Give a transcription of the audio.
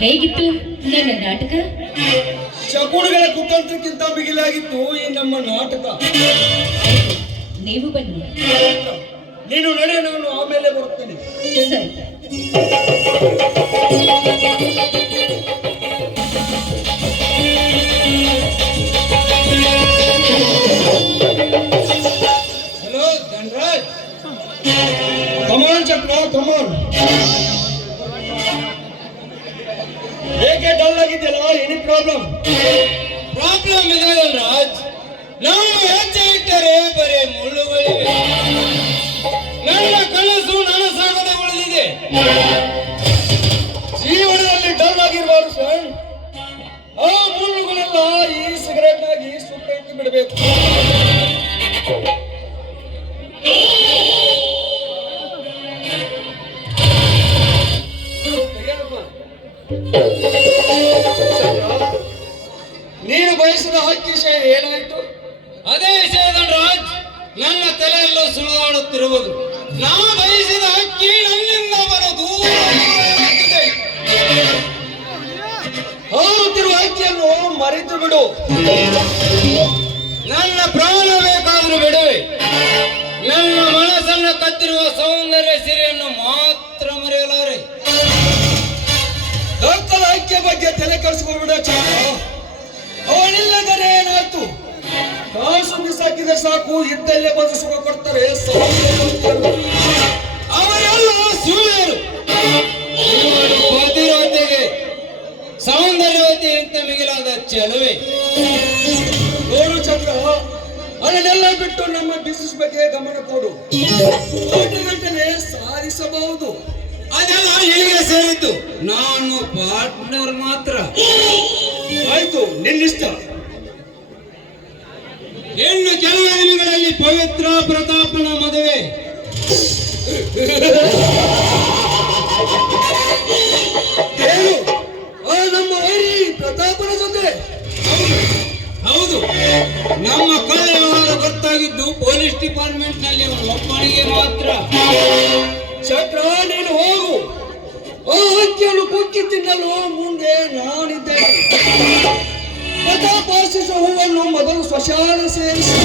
ಹೇಗಿತ್ತು ನನ್ನ ನಾಟಕ? ಶಕುನಗಳ ಕುತಂತ್ರಕ್ಕಿಂತ ಬಿಗಿಲಾಗಿತ್ತು ಈ ನಮ್ಮ ನಾಟಕ. ನೀವು ಬನ್ನಿ. ನೀನು ನಡೆ, ನಾನು ಆಮೇಲೆ ಬರುತ್ತೇನೆ. ಸರಿ. ಹಲೋ ಧನರಾಜ್, ಕಮಾನ್ ಚಕ್ರ, ಕಮಾನ್. ಏಕೆ ಡಲ್ ಆಗಿದೆಯಲ್ಲ? Any problem? ಪ್ರಾಬ್ಲಮ್ ಇದೆ ರಾಜ್. ನಾವು ಹೆಜ್ಜೆ ಇಟ್ಟರೆ ಬರೇ ಮುಳ್ಳುಗಳಿವೆ. ನನ್ನ ಕನಸು ನನಸಾಗದೆ ಉಳಿದಿದೆ. ಜೀವನದಲ್ಲಿ ಡಲ್ ಆಗಿರಬಾರ್ದು ಸರ್. ಆ ಮುಳ್ಳುಗಳೆಲ್ಲ ಈ ಸಿಗರೇಟ್ ಆಗಿ ಸುಟ್ಟೈತಿ ಬಿಡಬೇಕು. ನೀನು ಬಯಸಿದ ಹಕ್ಕಿ ವಿಷಯ ಏನಾಯಿತು? ಅದೇ ವಿಷಯದ ರಾಜ್ ನನ್ನ ತಲೆಯಲ್ಲೂ ಸುಳಿದಾಡುತ್ತಿರುವುದು. ನಾನು ಬಯಸಿದ ಹಕ್ಕಿ ನನ್ನಿಂದ ಬರೋದು ಹಾರುತ್ತಿರುವ ಹಕ್ಕಿಯನ್ನು ಮರೆತು ಬಿಡು. ನನ್ನ ಪ್ರಾಣ ಬೇಕಾದರೂ ಬಿಡುವೆ. ನನ್ನ ಮನಸ್ಸನ್ನು ಕತ್ತಿರುವ ಸೌಂದರ್ಯ ಸಿರಿಯನ್ನು ಮಾತ್ರ ಮರೆಯಲಾರೆ. ದೊಕ್ಕಲ ಹಕ್ಕಿಯ ಬಗ್ಗೆ ತಲೆ ಕೆಡಿಸ್ಕೊಂಡ್ಬಿಡ ಚಾರ. ಅವನಿಲ್ಲದರೆ ಏನಾಯ್ತು? ಕಾಸು ಬಿಸಾಕಿದ್ರೆ ಸಾಕು, ಇದ್ದಲ್ಲೇ ಬಂದು ಸುಖ ಕೊಡ್ತಾರೆ. ಅವರೆಲ್ಲ ಸುಳ್ಳು. ಪತಿರೋತಿಗೆ ಸೌಂದರ್ಯವತಿ ಅಂತ ಮಿಗಿಲಾದ ಚೆಲುವೆ. ನೋಡು ಚಂದ್ರ, ಅದನ್ನೆಲ್ಲ ಬಿಟ್ಟು ನಮ್ಮ ಬಿಸಿನೆಸ್ ಬಗ್ಗೆ ಗಮನ ಕೊಡು. ಕೋಟಿ ಗಂಟೆ ಸಾಧಿಸಬಹುದು. ಅದೆಲ್ಲ ಹೀಗೆ ಸೇರಿತ್ತು. ನಾನು ಪಾರ್ಟ್ನರ್ ಮಾತ್ರ. ಆಯ್ತು, ನಿನ್ನಿಷ್ಟ. ಹೆಣ್ಣು ಕೆಲವು ದಿನಗಳಲ್ಲಿ ಪವಿತ್ರ ಪ್ರತಾಪನ ಮದುವೆ. ಏನು? ನಮ್ಮ ವೈರಿ ಪ್ರತಾಪನ ಜೊತೆ? ಹೌದು. ನಮ್ಮ ಕಳ್ಳ ವ್ಯವಹಾರ ಗೊತ್ತಾಗಿದ್ದು ಪೊಲೀಸ್ ಡಿಪಾರ್ಟ್ಮೆಂಟ್ ನಲ್ಲಿ ಒಬ್ಬನಿಗೆ ಮಾತ್ರ. ಚಕ್ರ, ನೀನು ಹೋಗು. ಆ ಹಕ್ಕಿಯನ್ನು ಕುಕ್ಕಿ ತಿನ್ನಲು ಮುಂದೆ ನಾನಿದ್ದೇನೆ. ಪ್ರತಾಪ ಆಶಿಸುವ ಹೂವನ್ನು ಮೊದಲು ಶ್ಮಶಾನ ಸೇರಿಸಿ